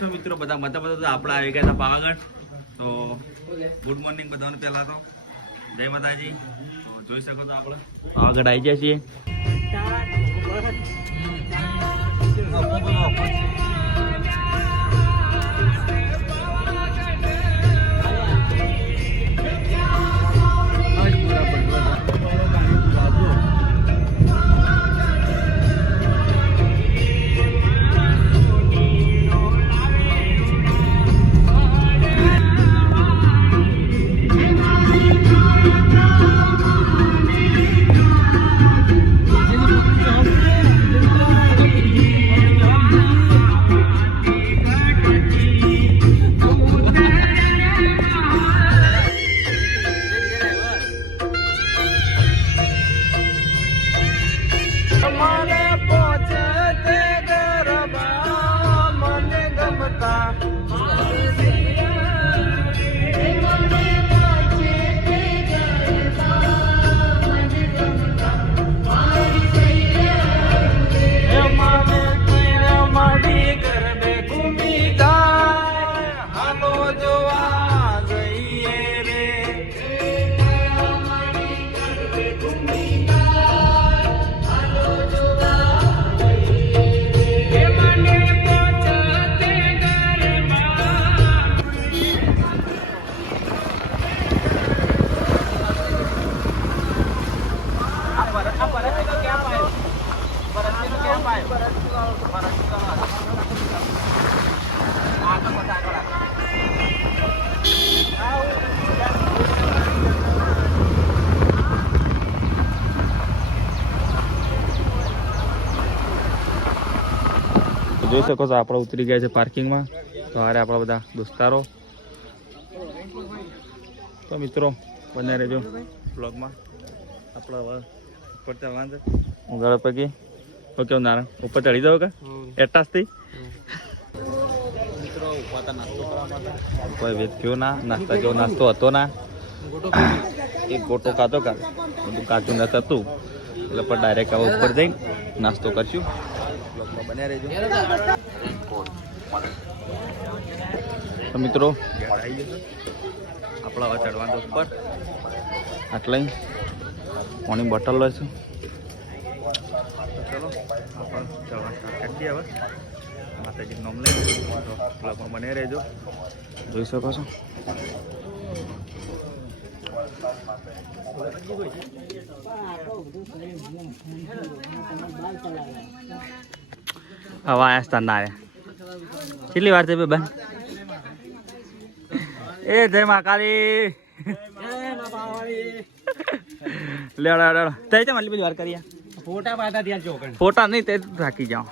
છો મિત્રો? બધા મતા મતા તો આપણે આવી ગયા હતા પાવાગઢ. તો ગુડ મોર્નિંગ બધાને પહેલાં તો. જય માતાજી. જોઈ શકો તો આપણે. પાવાગઢ આવી ગયા છીએ. જોઈ શકો છો, આપણે ઉતરી ગયા છે પાર્કિંગમાં. તો હારે આપણા બધા દોસ્તારો. તો મિત્રો બને રહેજો બ્લોગમાં. આપણા પડતા વાંધો હું ગળે પૈકી ઓકે નારાયણ ઉપર ચડી જાવ કે? એટાસથી કોઈ વેચ થયો ના નાસ્તા જેવો નાસ્તો હતો ના. એક ગોટો કાતો કા. બધું કાચું નથી હતું. એટલે પણ ડાયરેક્ટ આવા ઉપર જઈને નાસ્તો કરશું. બન્યા રહેજો તો મિત્રો આપણા ચડવાનું ઉપર. આટલે પાણી બોટલ લઈશું. આપણે ચડવા સ્ટાર્ટ કરીએ હવે માતાજી નામ લઈ તો બ્લોગમાં બને રહેજો. જોઈ શકો છો? હવે આયા સ્થાન ના આવ્યા કેટલી વાર થઈ બેન? એ જય મા કાલી. લેડા લેડા થઈ છે મારી બધી વાર કરીએ ફોટા પાડતા ત્યાં ચોકડ ફોટા નહીં તે થાકી જાઓ.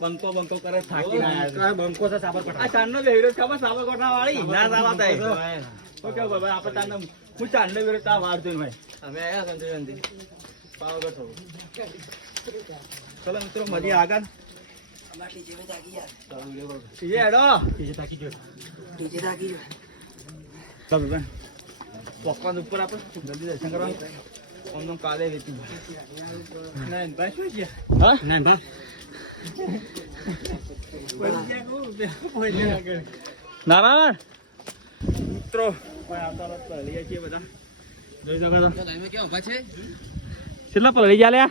બંકો બંકો કરે થાકી ના બંકો છે સાબરકોઠા. આ ચાંદનો બેહરો ખબર સાબરકોટના વાળી ના ચાલા થાય. ઓકે બાબા આપણે ચાંદનો હું ચાંદનો બેહરો તા વાર જોઈને ભાઈ. અમે આયા સંજયનથી પાવાગઢ થવું ચલો મિત્રો મજી આગળ. ઉપર આપણે જલ્દી દર્શન કરવાનું. ઓમ કાલે વેચી ના ભાઈ શું છે હા ના બા નારાયણ મિત્રો કેટલા પલળી ગયા લ્યા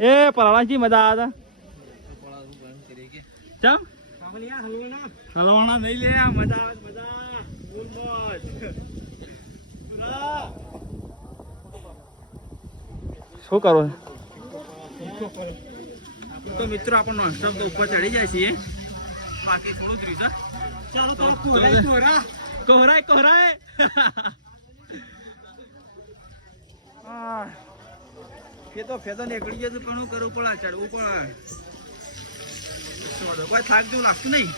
એ પલાળાજી મજા આવે ચમ હલવાણા નહીં લે મજા આવે મોજ શું કરો? તો મિત્રો આપણો નોનસ્ટોપ તો ઉપર ચડી જાય છીએ. બાકી થોડું જ રહ્યું ચાલો તો કોહરાય કોહરા કોહરાય. કોહરાય આ, ફેતો ફેતો નીકળી ગયો પણ ઘણું કરવું પડે ચડવું પડે છોડો, કોઈ થાક જેવું લાગતું નહીં.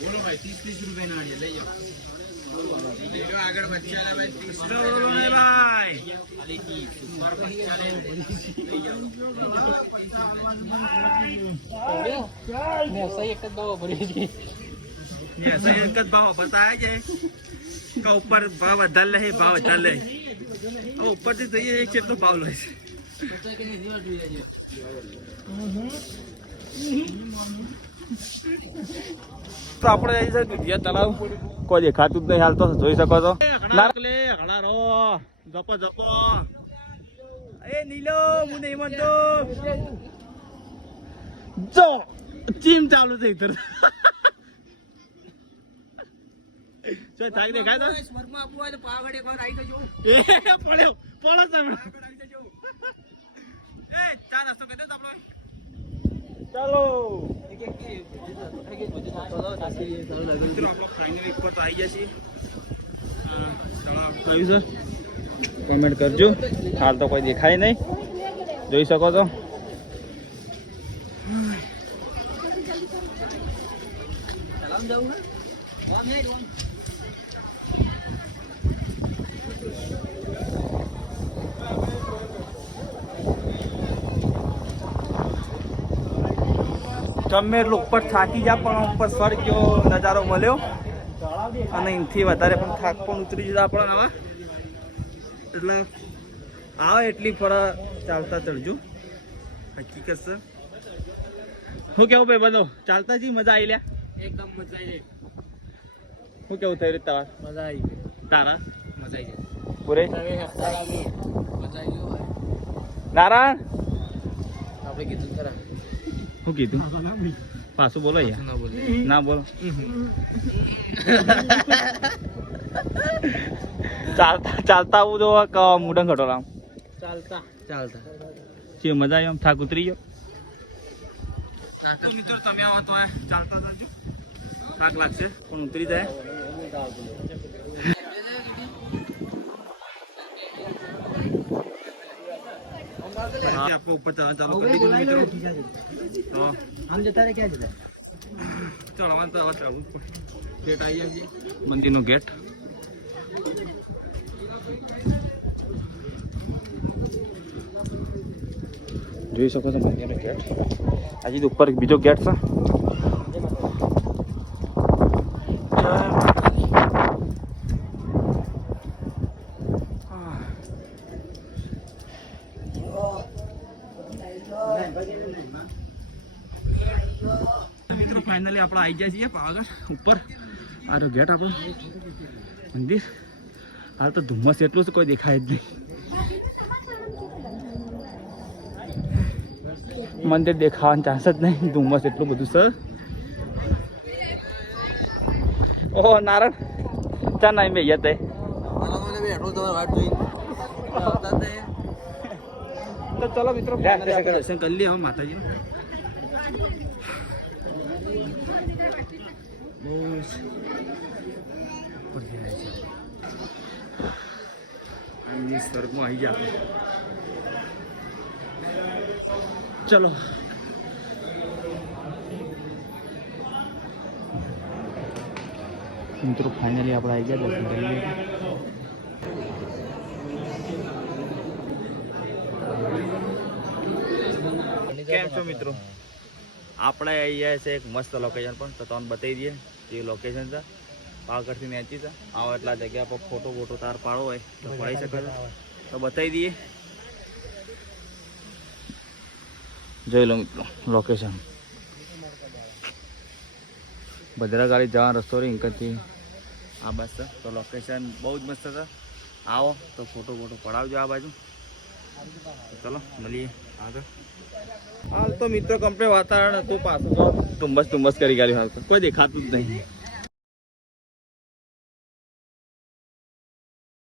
બોલો ભાઈ ત્રીસ ત્રીસ રૂપિયા નાળિયેર લઈ જાઓ. એક જ ભાવ બતાવે છે. ઉપર ભાવ વધારે લે ભાવ વધારે લે. ઉપરથી જોઈએ એક કેટલો ભાવ લે છે. તો આપણે આવી છે દુધિયા તળાવ. કોઈ દેખાતું જ નહીં હાલ તો જોઈ શકો છો. નારકલે હળા રો જપો જપો. એ નીલો હું નહીં માનતો. જો ચીમ ચાલુ છે ઇધર જો થાક દેખાય તો. સ્વર્ગમાં આપવું હોય તો પાવાગઢ એકવાર આવી જજો. એ પડ્યો પડો તમે એ ચા નાસ્તો કરી દો તો ચાલો. મિત્રો આપણો આવી ગયા છીએ તળાવ થયું કોમેન્ટ કરજો. હાલ તો કોઈ દેખાય નહીં. જોઈ શકો છો. ગમે એટલું ઉપર થાકી જા પણ ઉપર સ્વર્ગ જેવો નજારો મળ્યો. અને એનાથી વધારે પણ થાક પણ ઉતરી જતા આપણે આવા. એટલે આવે એટલી ફળા ચાલતા ચડજો. હકીકત છે. શું કેવું ભાઈ બધો? ચાલતા જી મજા આવી લ્યા? એકદમ મજા આવી શું કેવું થઈ રહ્યું તારા? મજા આવી તારા? મજા આવી પૂરે મજા આવી નારાયણ? આપણે કીધું ખરા. શું કીધું પાછું બોલો ના બોલો ચાલતા ચાલતા આવું તો મુડન રામ ચાલતા ચાલતા જે મજા આવી આમ થાક ઉતરી ગયો તો મિત્રો તમે આવો તો ચાલતા જજો થાક લાગશે પણ ઉતરી જાય હા, આપણે ઉપર ચાલુ કરી દીધું મિત્રો. તો આમ જતા રે ક્યાં જતા? ચાલો તો હવે ચડવું ગેટ આવી જાય છે મંદિરનો ગેટ જોઈ શકો છો મંદિરનો ગેટ હજી તો ઉપર બીજો ગેટ છે. મિત્રો ફાઇનલી આપણે આવી ગયા છીએ પાવાગઢ ઉપર આ તો ગેટ આપણો મંદિર હાલ તો ધુમ્મસ એટલું છે કોઈ દેખાય જ નહીં મંદિર દેખાવાનો ચાન્સ જ નહીં ધુમ્મસ એટલું બધું છે ઓહો નારણ ચા નાઈ મેં યતે બેઠો તમારે વાટ જોઈ તો ચલો મિત્રો દર્શન કરી લઈએ હવે માતાજીનું બહુ જ ઉપર જાય છે અહીં સ્વર્ગમાં આવી ગયા ચલો. મિત્રો ફાઇનલી આપણે આવી ગયા દર્શન કરી કેમ છો મિત્રો? આપણે અહીંયા છે એક મસ્ત લોકેશન પણ તો તમને બતાવી દઈએ એ લોકેશન છે. પાવાગઢથી નેચી છે. આવો એટલા જગ્યા પર ફોટો ફોટો તાર પાડો હોય તો પડાવી શકે છે. તો બતાવી દઈએ. જોઈ લો મિત્રો લોકેશન ભદ્રકાળી જવાનો રસ્તો રહી ઇન્કરથી આ બસ છે. તો લોકેશન બહુ જ મસ્ત છે. આવો તો ફોટો ફોટો પડાવજો આ બાજુ. ચલો મળીએ. હાલ તો મિત્રો કમ્પ્લેટ વાતાવરણ હતું પાછું. ધુમ્મસ ધુમ્મસ કરી કાઢ્યું હાલ કોઈ દેખાતું જ નહીં.